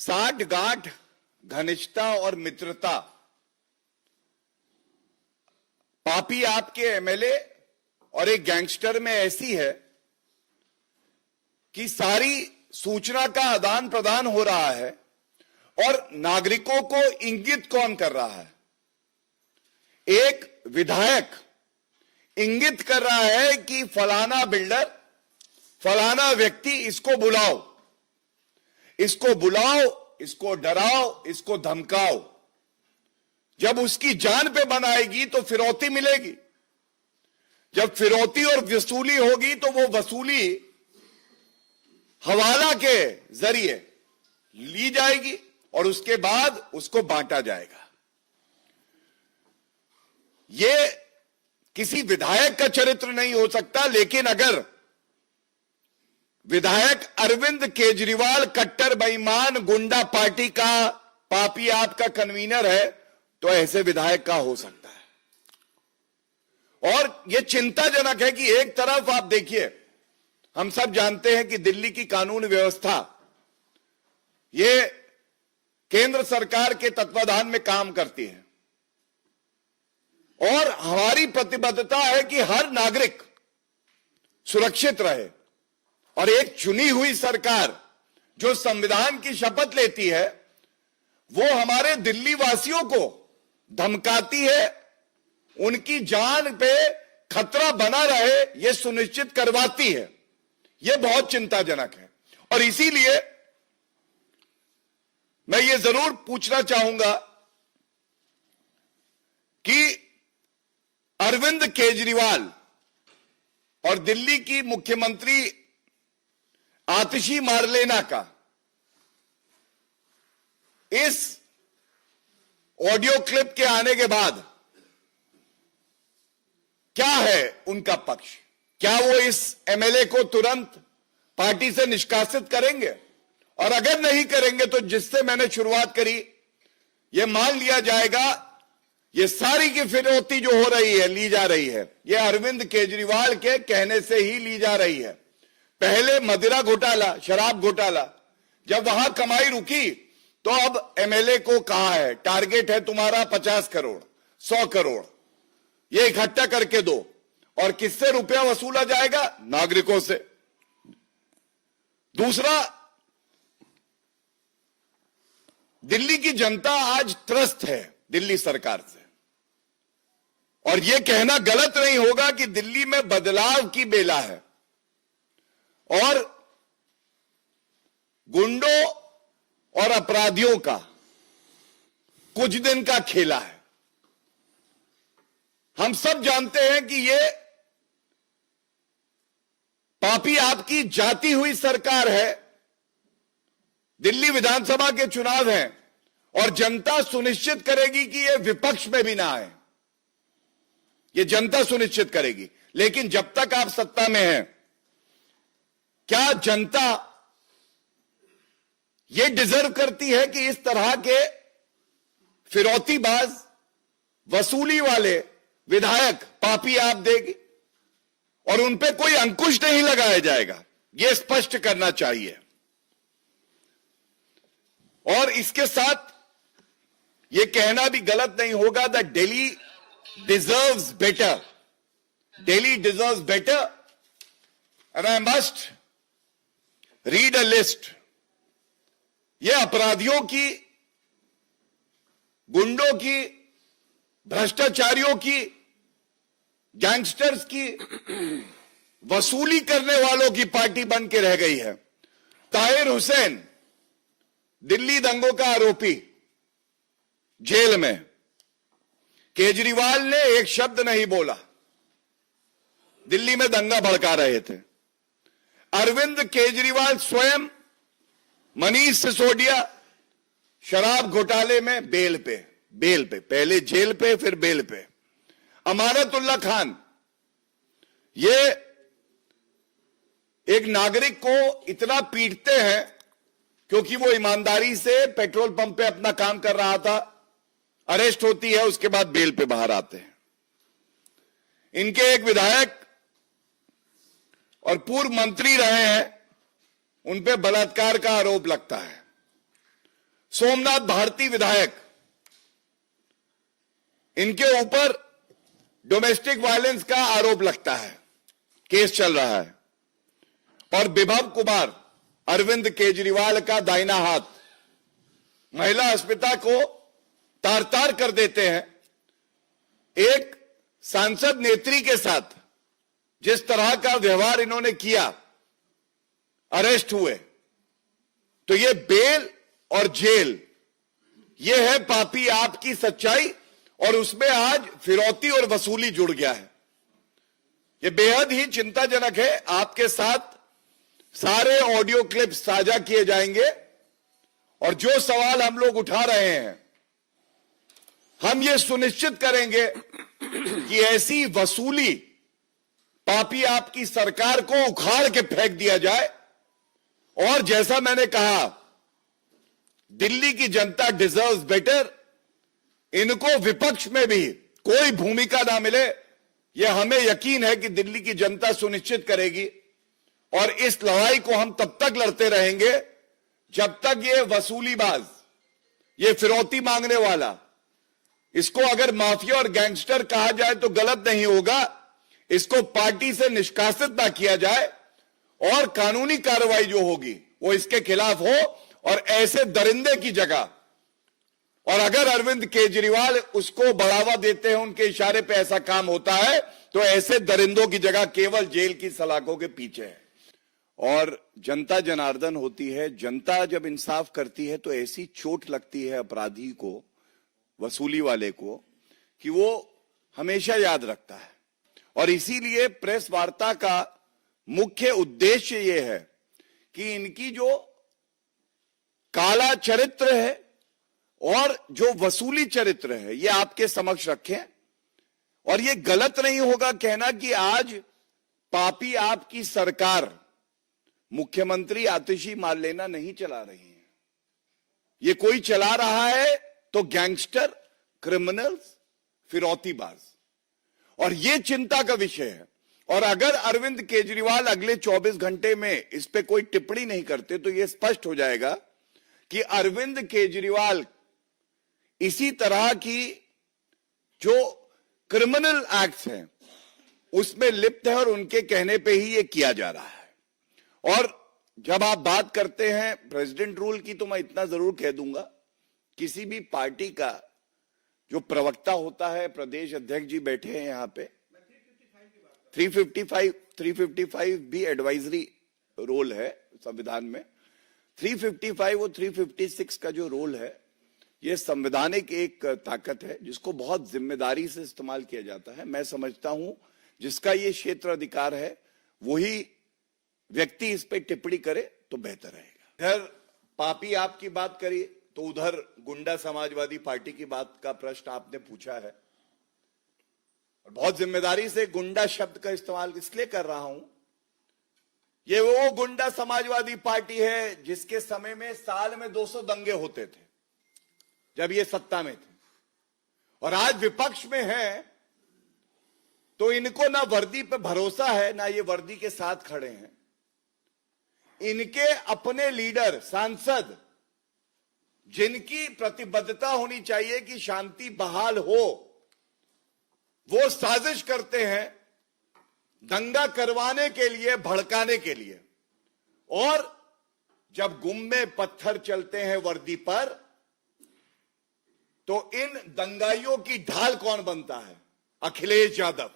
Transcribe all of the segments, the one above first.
साठगांठ, घनिष्ठता और मित्रता पापी आपके एमएलए और एक गैंगस्टर में ऐसी है कि सारी सूचना का आदान प्रदान हो रहा है और नागरिकों को इंगित कौन कर रहा है? एक विधायक इंगित कर रहा है कि फलाना बिल्डर, फलाना व्यक्ति, इसको बुलाओ, इसको बुलाओ, इसको डराओ, इसको धमकाओ। जब उसकी जान पे बनाएगी तो फिरौती मिलेगी। जब फिरौती और वसूली होगी तो वो वसूली हवाला के जरिए ली जाएगी और उसके बाद उसको बांटा जाएगा। ये किसी विधायक का चरित्र नहीं हो सकता, लेकिन अगर विधायक अरविंद केजरीवाल कट्टर बेईमान गुंडा पार्टी का पापी आपका कन्वीनर है तो ऐसे विधायक का हो सकता है। और यह चिंताजनक है कि एक तरफ आप देखिए, हम सब जानते हैं कि दिल्ली की कानून व्यवस्था ये केंद्र सरकार के तत्वाधान में काम करती है और हमारी प्रतिबद्धता है कि हर नागरिक सुरक्षित रहे। और एक चुनी हुई सरकार जो संविधान की शपथ लेती है वो हमारे दिल्ली वासियों को धमकाती है, उनकी जान पे खतरा बना रहे ये सुनिश्चित करवाती है। यह बहुत चिंताजनक है। और इसीलिए मैं ये जरूर पूछना चाहूंगा कि अरविंद केजरीवाल और दिल्ली की मुख्यमंत्री आतिशी मार्लेना का इस ऑडियो क्लिप के आने के बाद क्या है उनका पक्ष? क्या वो इस एमएलए को तुरंत पार्टी से निष्कासित करेंगे? और अगर नहीं करेंगे तो जिससे मैंने शुरुआत करी, यह मान लिया जाएगा ये सारी की फिरौती जो हो रही है, ली जा रही है, यह अरविंद केजरीवाल के कहने से ही ली जा रही है। पहले मदिरा घोटाला, शराब घोटाला, जब वहां कमाई रुकी तो अब एमएलए को कहा है टारगेट है तुम्हारा 50 करोड़, 100 करोड़, ये इकट्ठा करके दो। और किससे रुपया वसूला जाएगा? नागरिकों से। दूसरा, दिल्ली की जनता आज त्रस्त है दिल्ली सरकार से, और यह कहना गलत नहीं होगा कि दिल्ली में बदलाव की बेला है और गुंडों और अपराधियों का कुछ दिन का खेला है। हम सब जानते हैं कि यह पापी आपकी जाती हुई सरकार है। दिल्ली विधानसभा के चुनाव हैं और जनता सुनिश्चित करेगी कि यह विपक्ष में भी ना आए, यह जनता सुनिश्चित करेगी। लेकिन जब तक आप सत्ता में हैं, क्या जनता यह डिजर्व करती है कि इस तरह के फिरौतीबाज, वसूली वाले विधायक पापी आप देगी और उन पे कोई अंकुश नहीं लगाया जाएगा? यह स्पष्ट करना चाहिए। और इसके साथ यह कहना भी गलत नहीं होगा that Delhi deserves better, Delhi deserves better, and I must read a list. यह अपराधियों की, गुंडों की, भ्रष्टाचारियों की, गैंगस्टर्स की, वसूली करने वालों की पार्टी बन के रह गई है। ताहिर हुसैन, दिल्ली दंगों का आरोपी, जेल में। केजरीवाल ने एक शब्द नहीं बोला, दिल्ली में दंगा भड़का रहे थे। अरविंद केजरीवाल स्वयं मनीष सिसोदिया शराब घोटाले में बेल पे, पहले जेल पे फिर बेल पे। अमानतुल्लाह खान, ये एक नागरिक को इतना पीटते हैं क्योंकि वो ईमानदारी से पेट्रोल पंप पे अपना काम कर रहा था, अरेस्ट होती है, उसके बाद बेल पे बाहर आते हैं। इनके एक विधायक और पूर्व मंत्री रहे हैं, उन पे बलात्कार का आरोप लगता है। सोमनाथ भारती विधायक, इनके ऊपर डोमेस्टिक वायलेंस का आरोप लगता है, केस चल रहा है। और विभव कुमार अरविंद केजरीवाल का दाहिना हाथ, महिला अस्मिता को तार तार कर देते हैं। एक सांसद नेत्री के साथ जिस तरह का व्यवहार इन्होंने किया, अरेस्ट हुए, तो ये बेल और जेल, ये है पापी आपकी सच्चाई, और उसमें आज फिरौती और वसूली जुड़ गया है। ये बेहद ही चिंताजनक है। आपके साथ सारे ऑडियो क्लिप्स साझा किए जाएंगे, और जो सवाल हम लोग उठा रहे हैं, हम ये सुनिश्चित करेंगे कि ऐसी वसूली पापी आपकी सरकार को उखाड़ के फेंक दिया जाए। और जैसा मैंने कहा, दिल्ली की जनता डिजर्व्स बेटर। इनको विपक्ष में भी कोई भूमिका ना मिले, यह हमें यकीन है कि दिल्ली की जनता सुनिश्चित करेगी। और इस लड़ाई को हम तब तक लड़ते रहेंगे जब तक ये वसूलीबाज, ये फिरौती मांगने वाला, इसको अगर माफिया और गैंगस्टर कहा जाए तो गलत नहीं होगा, इसको पार्टी से निष्कासित ना किया जाए, और कानूनी कार्रवाई जो होगी वो इसके खिलाफ हो। और ऐसे दरिंदे की जगह, और अगर अरविंद केजरीवाल उसको बढ़ावा देते हैं, उनके इशारे पे ऐसा काम होता है, तो ऐसे दरिंदों की जगह केवल जेल की सलाखों के पीछे है। और जनता जनार्दन होती है। जनता जब इंसाफ करती है तो ऐसी चोट लगती है अपराधी को, वसूली वाले को, कि वो हमेशा याद रखता है। और इसीलिए प्रेस वार्ता का मुख्य उद्देश्य ये है कि इनकी जो काला चरित्र है और जो वसूली चरित्र है, ये आपके समक्ष रखें। और ये गलत नहीं होगा कहना कि आज पापी आपकी सरकार मुख्यमंत्री आतिशी मारलेना नहीं चला रही है। ये कोई चला रहा है तो गैंगस्टर, क्रिमिनल्स, फिरौतीबाज, और ये चिंता का विषय है। और अगर अरविंद केजरीवाल अगले 24 घंटे में इस पे कोई टिप्पणी नहीं करते तो यह स्पष्ट हो जाएगा कि अरविंद केजरीवाल इसी तरह की जो क्रिमिनल एक्ट्स हैं उसमें लिप्त है, और उनके कहने पे ही ये किया जा रहा है। और जब आप बात करते हैं प्रेसिडेंट रूल की, तो मैं इतना जरूर कह दूंगा, किसी भी पार्टी का जो प्रवक्ता होता है, प्रदेश अध्यक्ष जी बैठे हैं यहां पे, 355 भी एडवाइजरी रोल है संविधान में। 355 और 356 का जो रोल है, यह संवैधानिक एक ताकत है जिसको बहुत जिम्मेदारी से इस्तेमाल किया जाता है। मैं समझता हूं जिसका ये क्षेत्र अधिकार है वही व्यक्ति इस पे टिप्पणी करे तो बेहतर रहेगा। इधर पापी आपकी बात करी तो उधर गुंडा समाजवादी पार्टी की बात का प्रश्न आपने पूछा है। और बहुत जिम्मेदारी से गुंडा शब्द का इस्तेमाल इसलिए कर रहा हूं, ये वो गुंडा समाजवादी पार्टी है जिसके समय में साल में 200 दंगे होते थे जब ये सत्ता में थे। और आज विपक्ष में है तो इनको ना वर्दी पे भरोसा है, ना ये वर्दी के साथ खड़े हैं। इनके अपने लीडर, सांसद, जिनकी प्रतिबद्धता होनी चाहिए कि शांति बहाल हो, वो साजिश करते हैं दंगा करवाने के लिए, भड़काने के लिए। और जब गुम्मे पत्थर चलते हैं वर्दी पर, तो इन दंगाइयों की ढाल कौन बनता है? अखिलेश यादव।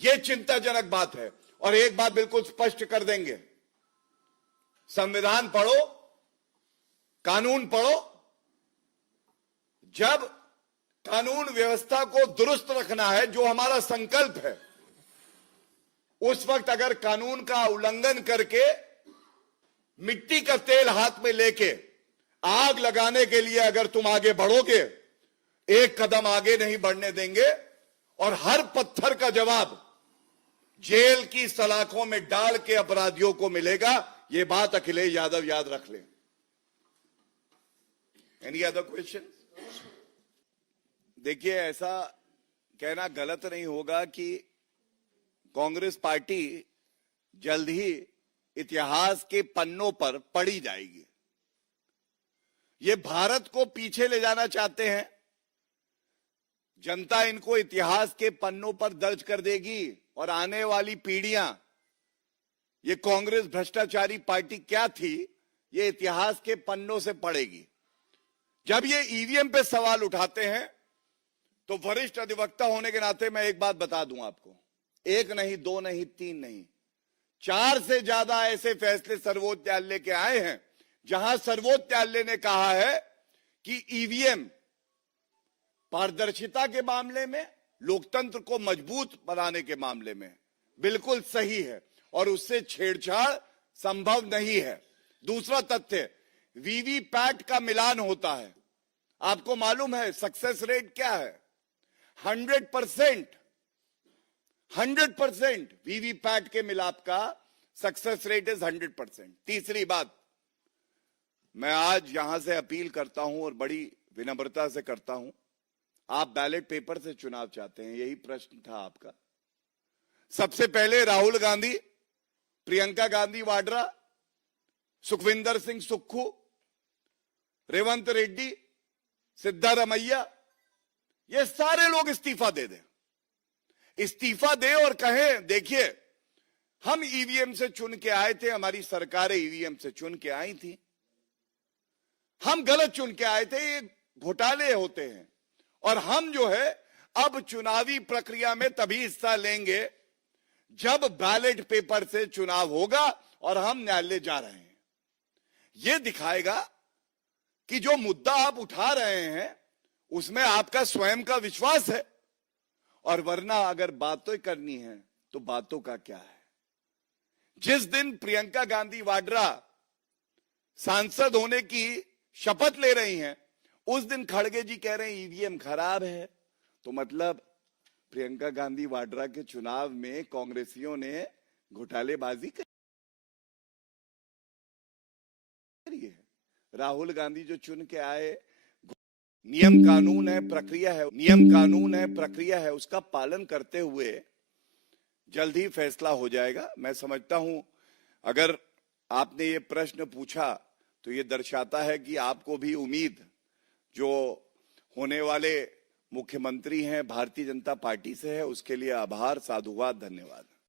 यह चिंताजनक बात है। और एक बात बिल्कुल स्पष्ट कर देंगे, संविधान पढ़ो, कानून पढ़ो। जब कानून व्यवस्था को दुरुस्त रखना है, जो हमारा संकल्प है, उस वक्त अगर कानून का उल्लंघन करके मिट्टी का तेल हाथ में लेके आग लगाने के लिए अगर तुम आगे बढ़ोगे, एक कदम आगे नहीं बढ़ने देंगे। और हर पत्थर का जवाब जेल की सलाखों में डाल के अपराधियों को मिलेगा। यह बात अखिलेश यादव याद रख लें। Any other question? देखिए, ऐसा कहना गलत नहीं होगा कि कांग्रेस पार्टी जल्द ही इतिहास के पन्नों पर पढ़ी जाएगी। ये भारत को पीछे ले जाना चाहते हैं। जनता इनको इतिहास के पन्नों पर दर्ज कर देगी और आने वाली पीढ़ियां ये कांग्रेस भ्रष्टाचारी पार्टी क्या थी ये इतिहास के पन्नों से पढ़ेगी। जब ये ईवीएम पे सवाल उठाते हैं तो वरिष्ठ अधिवक्ता होने के नाते मैं एक बात बता दूं आपको, एक नहीं, दो नहीं, तीन नहीं, 4 से ज्यादा ऐसे फैसले सर्वोच्च न्यायालय के आए हैं जहां सर्वोच्च न्यायालय ने कहा है कि ईवीएम पारदर्शिता के मामले में, लोकतंत्र को मजबूत बनाने के मामले में बिल्कुल सही है और उससे छेड़छाड़ संभव नहीं है। दूसरा तथ्य, वीवीपैट का मिलान होता है। आपको मालूम है सक्सेस रेट क्या है? 100%। 100% वीवीपैट के मिलाप का सक्सेस रेट इज 100%। तीसरी बात, मैं आज यहां से अपील करता हूं और बड़ी विनम्रता से करता हूं, आप बैलेट पेपर से चुनाव चाहते हैं, यही प्रश्न था आपका। सबसे पहले राहुल गांधी, प्रियंका गांधी वाड्रा, सुखविंदर सिंह सुक्खू, रेवंत रेड्डी, सिद्धारमैया, ये सारे लोग इस्तीफा दे दें। इस्तीफा दे और कहें देखिए हम ईवीएम से चुन के आए थे, हमारी सरकारें ईवीएम से चुन के आई थी, हम गलत चुन के आए थे, ये घोटाले होते हैं और हम जो है अब चुनावी प्रक्रिया में तभी हिस्सा लेंगे जब बैलेट पेपर से चुनाव होगा और हम न्यायालय जा रहे हैं। यह दिखाएगा कि जो मुद्दा आप उठा रहे हैं उसमें आपका स्वयं का विश्वास है, और वरना अगर बातें करनी है तो बातों का क्या है। जिस दिन प्रियंका गांधी वाड्रा सांसद होने की शपथ ले रही हैं उस दिन खड़गे जी कह रहे हैं ईवीएम खराब है, तो मतलब प्रियंका गांधी वाड्रा के चुनाव में कांग्रेसियों ने घोटालेबाजी करी है। राहुल गांधी जो चुन के आए, नियम कानून है, प्रक्रिया है, नियम कानून है, प्रक्रिया है, उसका पालन करते हुए जल्द ही फैसला हो जाएगा। मैं समझता हूं अगर आपने ये प्रश्न पूछा तो ये दर्शाता है कि आपको भी उम्मीद जो होने वाले मुख्यमंत्री हैं भारतीय जनता पार्टी से है। उसके लिए आभार, साधुवाद, धन्यवाद।